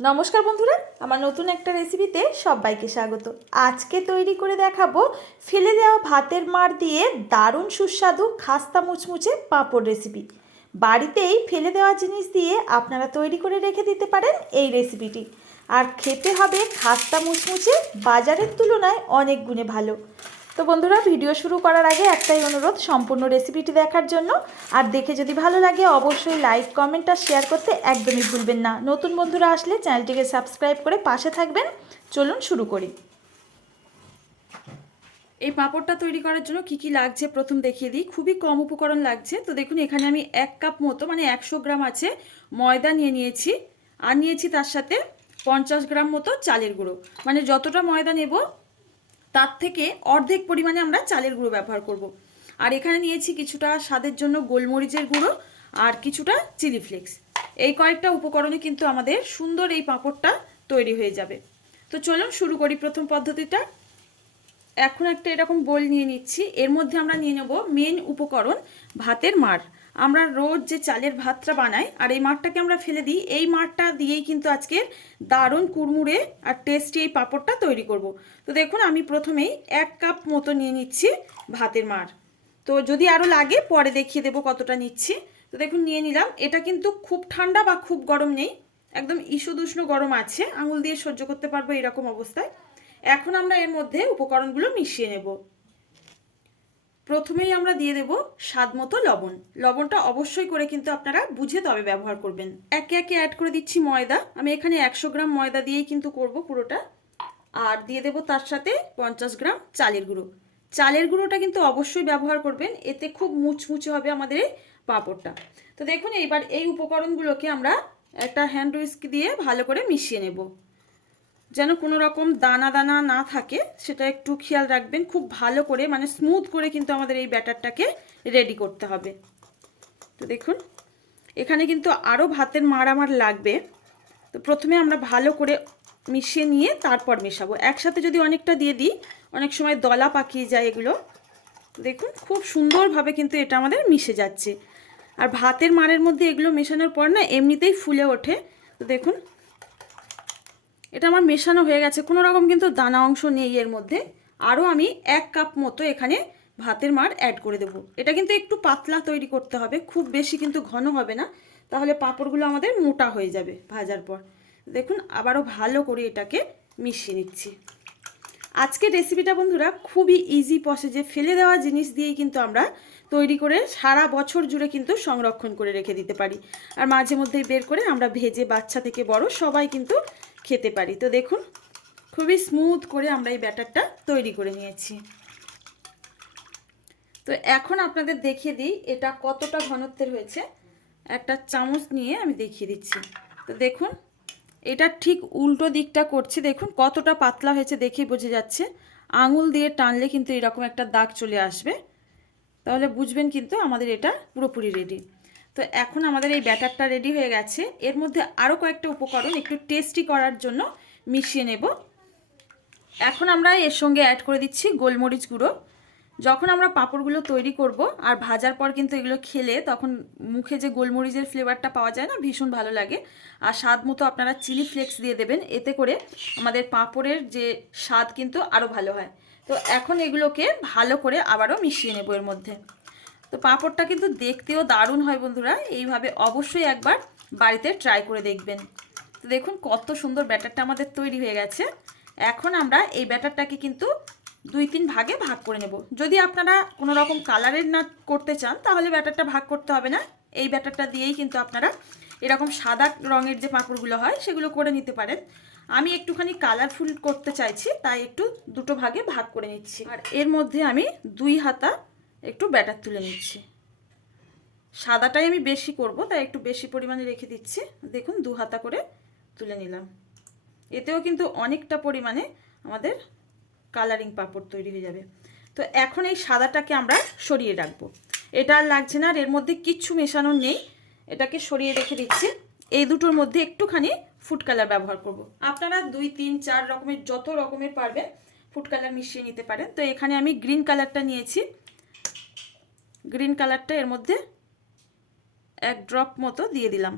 নমস্কার বন্ধুরা, আমার নতুন একটা রেসিপিতে সবাইকে স্বাগত। আজকে তৈরি করে দেখাবো ফেলে দেওয়া ভাতের মার দিয়ে দারুণ সুস্বাদু খাস্তা মুচমুচে পাঁপড় রেসিপি বাড়িতেই ফেলে দেওয়া জিনিস দিয়ে আপনারা তৈরি করে রেখে দিতে পারেন এই রেসিপিটি আর খেতে হবে খাস্তা মুচমুচে, বাজারের তুলনায় অনেক গুণে ভালো। তো বন্ধুরা, ভিডিও শুরু করার আগে একটাই অনুরোধ, সম্পূর্ণ রেসিপিটি দেখার জন্য। আর দেখে যদি ভালো লাগে, অবশ্যই লাইক কমেন্ট আর শেয়ার করতে একদমই ভুলবেন না। নতুন বন্ধুরা আসলে চ্যানেলটিকে সাবস্ক্রাইব করে পাশে থাকবেন। চলুন শুরু করি। এই পাঁপড়টা তৈরি করার জন্য কি কি লাগছে প্রথম দেখিয়ে দিই। খুবই কম উপকরণ লাগছে। তো দেখুন, এখানে আমি এক কাপ মতো মানে একশো গ্রাম আছে, ময়দা নিয়ে নিয়েছি। আর নিয়েছি তার সাথে পঞ্চাশ গ্রাম মতো চালের গুঁড়ো। মানে যতটা ময়দা নেব তার থেকে অর্ধেক পরিমাণে আমরা চালের গুঁড়ো ব্যবহার করব। আর এখানে নিয়েছি কিছুটা স্বাদের জন্য গোলমরিচের গুঁড়ো আর কিছুটা চিলি ফ্লেক্স। এই কয়েকটা উপকরণে কিন্তু আমাদের সুন্দর এই পাঁপড়টা তৈরি হয়ে যাবে। তো চলুন শুরু করি প্রথম পদ্ধতিটা। এখন একটা এরকম বোল নিয়ে নিচ্ছি। এর মধ্যে আমরা নিয়ে নেব মেন উপকরণ ভাতের মার আমরা রোজ যে চালের ভাতটা বানাই আর এই মাঠটাকে আমরা ফেলে দিই, এই মাঠটা দিয়েই কিন্তু আজকের দারুণ কুড়মুড়ে আর টেস্টি এই পাঁপড়টা তৈরি করব। তো দেখুন, আমি প্রথমেই এক কাপ মতো নিয়ে নিচ্ছি ভাতের মার। তো যদি আরও লাগে, পরে দেখিয়ে দেবো কতটা নিচ্ছি। তো দেখুন, নিয়ে নিলাম। এটা কিন্তু খুব ঠান্ডা বা খুব গরম নেই, একদম ইস্যুদুষ্ণ গরম আছে। আঙুল দিয়ে সহ্য করতে পারব এরকম অবস্থায়। এখন আমরা এর মধ্যে উপকরণগুলো মিশিয়ে নেব। প্রথমেই আমরা দিয়ে দেব স্বাদ মতো লবণ। লবণটা অবশ্যই করে কিন্তু আপনারা বুঝে তবে ব্যবহার করবেন। একে একে অ্যাড করে দিচ্ছি ময়দা। আমি এখানে একশো গ্রাম ময়দা দিয়েই কিন্তু করব পুরোটা। আর দিয়ে দেব তার সাথে পঞ্চাশ গ্রাম চালের গুঁড়ো। চালের গুঁড়োটা কিন্তু অবশ্যই ব্যবহার করবেন। এতে খুব মুচমুচে হবে আমাদের পাঁপড়টা। তো দেখুন, এইবার এই উপকরণগুলোকে আমরা একটা হ্যান্ড উইস্ক দিয়ে ভালো করে মিশিয়ে নেব। যেন কোনো রকম দানা দানা না থাকে, সেটা একটু খেয়াল রাখবেন। খুব ভালো করে মানে স্মুথ করে কিন্তু আমাদের এই ব্যাটারটাকে রেডি করতে হবে। তো দেখুন, এখানে কিন্তু আরও ভাতের মার আমার লাগবে। তো প্রথমে আমরা ভালো করে মিশিয়ে নিয়ে তারপর মেশাবো। একসাথে যদি অনেকটা দিয়ে দিই, অনেক সময় দলা পাকিয়ে যায় এগুলো। দেখুন, খুব সুন্দরভাবে কিন্তু এটা আমাদের মিশে যাচ্ছে। আর ভাতের মারের মধ্যে এগুলো মেশানোর পর না, এমনিতেই ফুলে ওঠে। তো দেখুন এটা আমার মেশানো হয়ে গেছে। কোনো রকম কিন্তু দানা অংশ নেই এর মধ্যে। আরও আমি এক কাপ মতো এখানে ভাতের মার অ্যাড করে দেব। এটা কিন্তু একটু পাতলা তৈরি করতে হবে। খুব বেশি কিন্তু ঘন হবে না। তাহলে পাঁপড়গুলো আমাদের মোটা হয়ে যাবে ভাজার পর। দেখুন, আবারও ভালো করে এটাকে মিশিয়ে নিচ্ছি। আজকের রেসিপিটা বন্ধুরা খুবই ইজি প্রসেসে ফেলে দেওয়া জিনিস দিয়েই কিন্তু আমরা তৈরি করে সারা বছর জুড়ে কিন্তু সংরক্ষণ করে রেখে দিতে পারি। আর মাঝে মধ্যেই বের করে আমরা ভেজে বাচ্চা থেকে বড় সবাই কিন্তু খেতে পারি। তো দেখুন, খুবই স্মুথ করে আমরা এই ব্যাটারটা তৈরি করে নিয়েছি। তো এখন আপনাদের দেখিয়ে দিই এটা কতটা ঘনত্বের হয়েছে। একটা চামচ নিয়ে আমি দেখিয়ে দিচ্ছি। তো দেখুন, এটা ঠিক উল্টো দিকটা করছি। দেখুন, কতটা পাতলা হয়েছে দেখেই বোঝা যাচ্ছে। আঙুল দিয়ে টানলে কিন্তু এরকম একটা দাগ চলে আসবে। তাহলে বুঝবেন কিন্তু আমাদের এটা পুরোপুরি রেডি তো এখন আমাদের এই ব্যাটারটা রেডি হয়ে গেছে। এর মধ্যে আরও কয়েকটা উপকরণ একটু টেস্টি করার জন্য মিশিয়ে নেব। এখন আমরা এর সঙ্গে অ্যাড করে দিচ্ছি গোলমরিচ গুঁড়ো। যখন আমরা পাঁপড়গুলো তৈরি করব আর ভাজার পর কিন্তু এগুলো খেলে তখন মুখে যে গোলমরিচের ফ্লেভারটা পাওয়া যায় না, ভীষণ ভালো লাগে। আর স্বাদ মতো আপনারা চিলি ফ্লেক্স দিয়ে দেবেন, এতে করে আমাদের পাঁপড়ের যে স্বাদ কিন্তু আরও ভালো হয়। তো এখন এগুলোকে ভালো করে আবারও মিশিয়ে নেব এর মধ্যে। তো পাঁপড়টা কিন্তু দেখতেও দারুণ হয় বন্ধুরা। এইভাবে অবশ্যই একবার বাড়িতে ট্রাই করে দেখবেন। তো দেখুন কত সুন্দর ব্যাটারটা আমাদের তৈরি হয়ে গেছে। এখন আমরা এই ব্যাটারটাকে কিন্তু দুই তিন ভাগে ভাগ করে নেব। যদি আপনারা কোনো রকম কালারের না করতে চান, তাহলে ব্যাটারটা ভাগ করতে হবে না। এই ব্যাটারটা দিয়েই কিন্তু আপনারা এরকম সাদা রঙের যে পাঁপড়গুলো হয়, সেগুলো করে নিতে পারেন। আমি একটুখানি কালারফুল করতে চাইছি, তাই একটু দুটো ভাগে ভাগ করে নিচ্ছি। আর এর মধ্যে আমি দুই হাতা একটু ব্যাটার তুলে নিচ্ছি। সাদাটাই আমি বেশি করব, তাই একটু বেশি পরিমাণে রেখে দিচ্ছি। দেখুন, দু হাতা করে তুলে নিলাম। এতেও কিন্তু অনেকটা পরিমাণে আমাদের কালারিং পাপড় তৈরি হয়ে যাবে। তো এখন এই সাদাটাকে আমরা সরিয়ে রাখব। এটা আর লাগছে না, আর এর মধ্যে কিচ্ছু মেশানো নেই। এটাকে সরিয়ে রেখে দিচ্ছি। এই দুটোর মধ্যে একটুখানি ফুড কালার ব্যবহার করব। আপনারা দুই, তিন, চার রকমের, যত রকমের পারবেন ফুড কালার মিশিয়ে নিতে পারেন। তো এখানে আমি গ্রিন কালারটা নিয়েছি। গ্রিন কালারটা এর মধ্যে এক ড্রপ মতো দিয়ে দিলাম।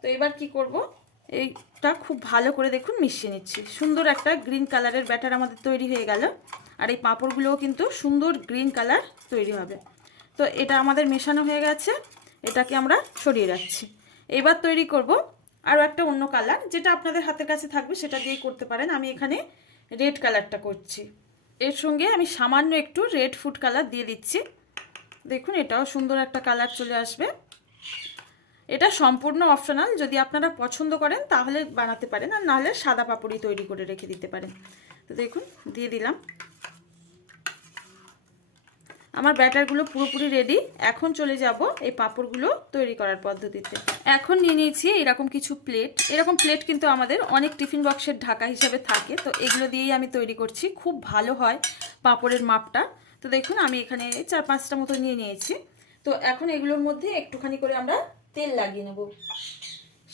তো এবার কি করব? এইটা খুব ভালো করে দেখুন মিশিয়ে নিচ্ছি। সুন্দর একটা গ্রিন কালারের ব্যাটার আমাদের তৈরি হয়ে গেল। আর এই পাঁপড়গুলোও কিন্তু সুন্দর গ্রিন কালার তৈরি হবে। তো এটা আমাদের মেশানো হয়ে গেছে। এটাকে আমরা সরিয়ে রাখছি। এবার তৈরি করব আরও একটা অন্য কালার, যেটা আপনাদের হাতের কাছে থাকবে, সেটা দিয়েই করতে পারেন। আমি এখানে রেড কালারটা করছি। এর সঙ্গে আমি সামান্য একটু রেড ফুড কালার দিয়ে দিচ্ছি। দেখুন, এটাও সুন্দর একটা কালার চলে আসবে। এটা সম্পূর্ণ অপশনাল যদি আপনারা পছন্দ করেন, তাহলে বানাতে পারেন। আর নাহলে সাদা পাপড়ি তৈরি করে রেখে দিতে পারেন। তো দেখুন, দিয়ে দিলাম। আমার ব্যাটারগুলো পুরোপুরি রেডি এখন চলে যাব এই পাঁপড়গুলো তৈরি করার পদ্ধতিতে। এখন নিয়ে নিয়েছি এরকম কিছু প্লেট এরকম প্লেট কিন্তু আমাদের অনেক টিফিন বক্সের ঢাকা হিসাবে থাকে। তো এগুলো দিয়েই আমি তৈরি করছি। খুব ভালো হয় পাঁপড়ের মাপটা। তো দেখুন, আমি এখানে চার পাঁচটা মতো নিয়ে নিয়েছি। তো এখন এগুলোর মধ্যে একটুখানি করে আমরা তেল লাগিয়ে নেব।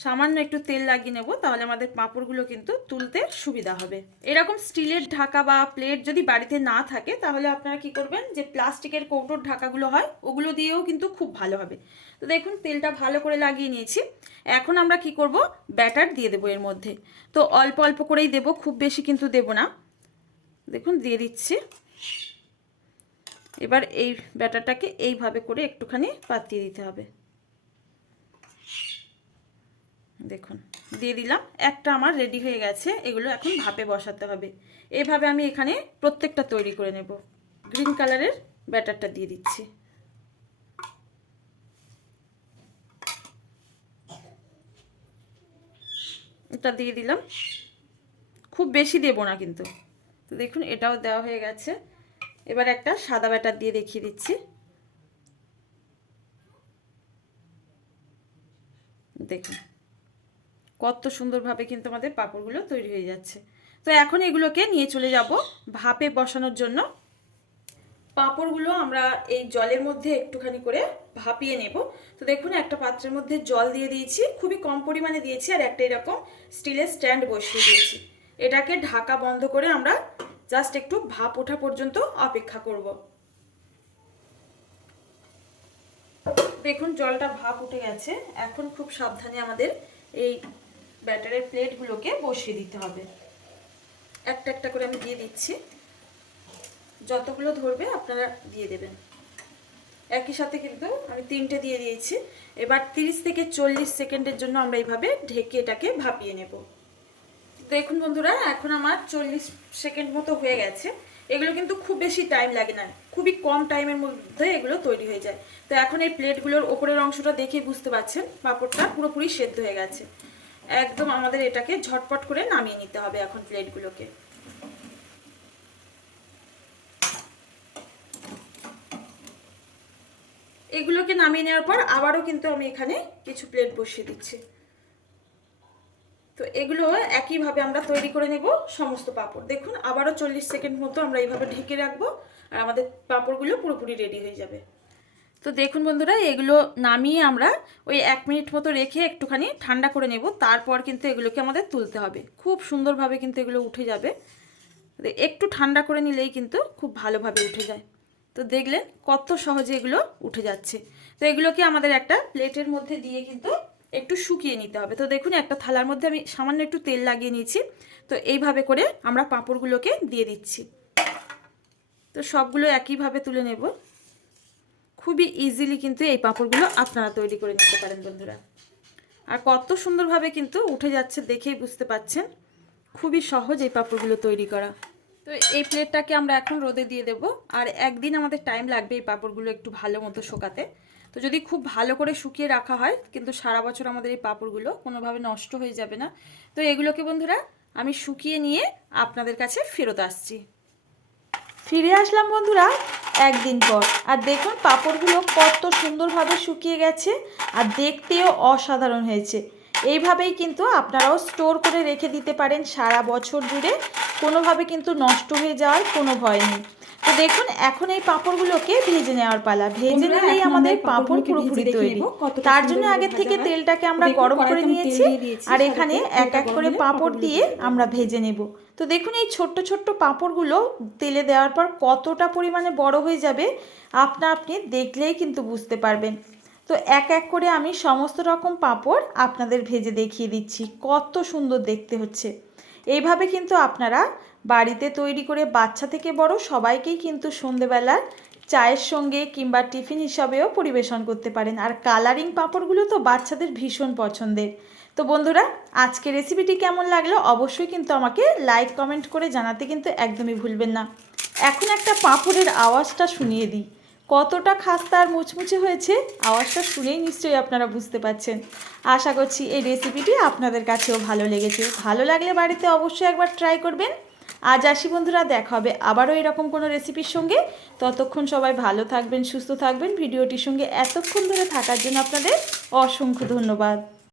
সামান্য একটু তেল লাগিয়ে নেব, তাহলে আমাদের পাঁপড়গুলো কিন্তু তুলতে সুবিধা হবে। এরকম স্টিলের ঢাকা বা প্লেট যদি বাড়িতে না থাকে, তাহলে আপনারা কি করবেন যে প্লাস্টিকের কৌটোর ঢাকাগুলো হয়, ওগুলো দিয়েও কিন্তু খুব ভালো হবে। তো দেখুন, তেলটা ভালো করে লাগিয়ে নিয়েছি। এখন আমরা কি করব? ব্যাটার দিয়ে দেবো এর মধ্যে। তো অল্প অল্প করেই দেব, খুব বেশি কিন্তু দেব না। দেখুন, দিয়ে দিচ্ছি। এবার এই ব্যাটারটাকে এইভাবে করে একটুখানি পাতিয়ে দিতে হবে। দেখুন, দিয়ে দিলাম। একটা আমার রেডি হয়ে গেছে, এগুলো এখন ভাপে বসাতে হবে। এইভাবে আমি এখানে প্রত্যেকটা তৈরি করে নেব। গ্রিন কালারের ব্যাটারটা দিয়ে দিচ্ছি। এটা দিয়ে দিলাম। খুব বেশি দেব না কিন্তু। তো দেখুন, এটাও দেওয়া হয়ে গেছে। এবার একটা সাদা ব্যাটার দিয়ে দেখিয়ে দিচ্ছি। দেখুন কত সুন্দরভাবে কিন্তু আমাদের পাঁপড়গুলো তৈরি হয়ে যাচ্ছে। তো এখন এগুলোকে নিয়ে চলে যাব ভাপে বসানোর জন্য। পাঁপড়গুলো আমরা এই জলের মধ্যে একটুখানি করে ভাপিয়ে নেব। তো দেখুন, একটা পাত্রের মধ্যে জল দিয়ে দিয়েছি, খুবই কম পরিমাণে দিয়েছি আর একটা এরকম স্টিলের স্ট্যান্ড বসিয়ে দিয়েছি। এটাকে ঢাকা বন্ধ করে আমরা জাস্ট একটু ভাপ ওঠা পর্যন্ত অপেক্ষা করব। দেখুন, জলটা ভাপ উঠে গেছে। এখন খুব সাবধানে আমাদের এই ব্যাটারের প্লেটগুলোকে বসিয়ে দিতে হবে। একটা একটা করে আমি দিয়ে দিচ্ছি। যতগুলো ধরবে আপনারা দিয়ে দেবেন। একই সাথে কিন্তু আমি তিনটে দিয়ে দিয়েছি। এবার 30 থেকে চল্লিশ সেকেন্ডের জন্য আমরা এইভাবে ঢেকে এটাকে ভাপিয়ে নেব। দেখুন বন্ধুরা, এখন আমার চল্লিশ সেকেন্ড মতো হয়ে গেছে। এগুলো কিন্তু খুব বেশি টাইম লাগে না। খুবই কম টাইমের মধ্যে এগুলো তৈরি হয়ে যায়। তো এখন এই প্লেটগুলোর ওপরের অংশটা দেখে বুঝতে পারছেন, পাঁপড়টা পুরোপুরি সেদ্ধ হয়ে গেছে। একদম আমাদের এটাকে ঝটপট করে নামিয়ে নিতে হবে এখন প্লেটগুলোকে। এগুলোকে নামিয়ে নেওয়ার পর আবারও কিন্তু আমি এখানে কিছু প্লেট বসিয়ে দিচ্ছি। তো এগুলো একইভাবে আমরা তৈরি করে নেব সমস্ত পাপড়। দেখুন, আবারও চল্লিশ সেকেন্ড মতো আমরা এইভাবে ঢেকে রাখব আর আমাদের পাঁপড়গুলো পুরোপুরি রেডি হয়ে যাবে। তো দেখুন বন্ধুরা, এগুলো নামিয়ে আমরা ওই এক মিনিট মতো রেখে একটুখানি ঠান্ডা করে নেব। তারপর কিন্তু এগুলোকে আমাদের তুলতে হবে। খুব সুন্দরভাবে কিন্তু এগুলো উঠে যাবে। একটু ঠান্ডা করে নিলেই কিন্তু খুব ভালোভাবে উঠে যায়। তো দেখলেন কত সহজে এগুলো উঠে যাচ্ছে। তো এগুলোকে আমাদের একটা প্লেটের মধ্যে দিয়ে কিন্তু একটু শুকিয়ে নিতে হবে। তো দেখুন, একটা থালার মধ্যে আমি সামান্য একটু তেল লাগিয়ে নিয়েছি। তো এইভাবে করে আমরা পাঁপড়গুলোকে দিয়ে দিচ্ছি। তো সবগুলো একইভাবে তুলে নেব। খুবই ইজিলি কিন্তু এই পাঁপড়গুলো আপনারা তৈরি করে নিতে পারেন বন্ধুরা। আর কত সুন্দরভাবে কিন্তু উঠে যাচ্ছে দেখেই বুঝতে পাচ্ছেন। খুবই সহজ এই পাঁপড়গুলো তৈরি করা। তো এই প্লেটটাকে আমরা এখন রোদে দিয়ে দেব। আর একদিন আমাদের টাইম লাগবে এই পাঁপড়গুলো একটু ভালো মতো শোকাতে। তো যদি খুব ভালো করে শুকিয়ে রাখা হয়, কিন্তু সারা বছর আমাদের এই পাঁপড়গুলো কোনোভাবে নষ্ট হয়ে যাবে না। তো এগুলোকে বন্ধুরা, আমি শুকিয়ে নিয়ে আপনাদের কাছে ফেরত আসছি। ফিরে আসলাম বন্ধুরা একদিন পর। আর দেখুন, পাঁপড়গুলো কত সুন্দরভাবে শুকিয়ে গেছে আর দেখতেও অসাধারণ হয়েছে। এইভাবেই কিন্তু আপনারাও স্টোর করে রেখে দিতে পারেন সারা বছর জুড়ে। কোনোভাবে কিন্তু নষ্ট হয়ে যাওয়ার কোনো ভয় নেই। তো দেখুন এখন এই পাঁপড়গুলোকে ভেজে নেওয়ার পালা। ভেজে নিলেই আমাদের পাঁপড় পুরোপুরি তৈরি। তার জন্য আগের থেকে তেলটাকে আমরা গরম করে নিয়েছি আর এখানে এক এক করে পাঁপড় দিয়ে আমরা ভেজে নেব। তো দেখুন এই ছোট্ট ছোট্ট পাঁপড়গুলো তেলে দেওয়ার পর কতটা পরিমাণে বড় হয়ে যাবে আপনা আপনি দেখলেই কিন্তু বুঝতে পারবেন। তো এক এক করে আমি সমস্ত রকম পাঁপড় আপনাদের ভেজে দেখিয়ে দিচ্ছি কত সুন্দর দেখতে হচ্ছে। এইভাবে কিন্তু আপনারা বাড়িতে তৈরি করে বাচ্চা থেকে বড় সবাইকেই কিন্তু সন্ধেবেলা চায়ের সঙ্গে কিংবা টিফিন হিসাবেও পরিবেশন করতে পারেন। আর কালারিং পাঁপড়গুলো তো বাচ্চাদের ভীষণ পছন্দের। তো বন্ধুরা আজকে রেসিপিটি কেমন লাগল অবশ্যই কিন্তু আমাকে লাইক কমেন্ট করে জানাতে কিন্তু একদমই ভুলবেন না। এখন একটা পাঁপড়ের আওয়াজটা শুনিয়ে দিই। কতটা খাস্তা আর মুচমুচে হয়েছে, আওয়াজটা শুনেই নিশ্চয়ই আপনারা বুঝতে পারছেন। আশা করছি এই রেসিপিটি আপনাদের কাছেও ভালো লেগেছে। ভালো লাগলে বাড়িতে অবশ্যই একবার ট্রাই করবেন। আজ আসি বন্ধুরা, দেখা হবে আবারও এরকম কোনো রেসিপির সঙ্গে। ততক্ষণ সবাই ভালো থাকবেন, সুস্থ থাকবেন। ভিডিওটির সঙ্গে এতক্ষণ ধরে থাকার জন্য আপনাদের অসংখ্য ধন্যবাদ।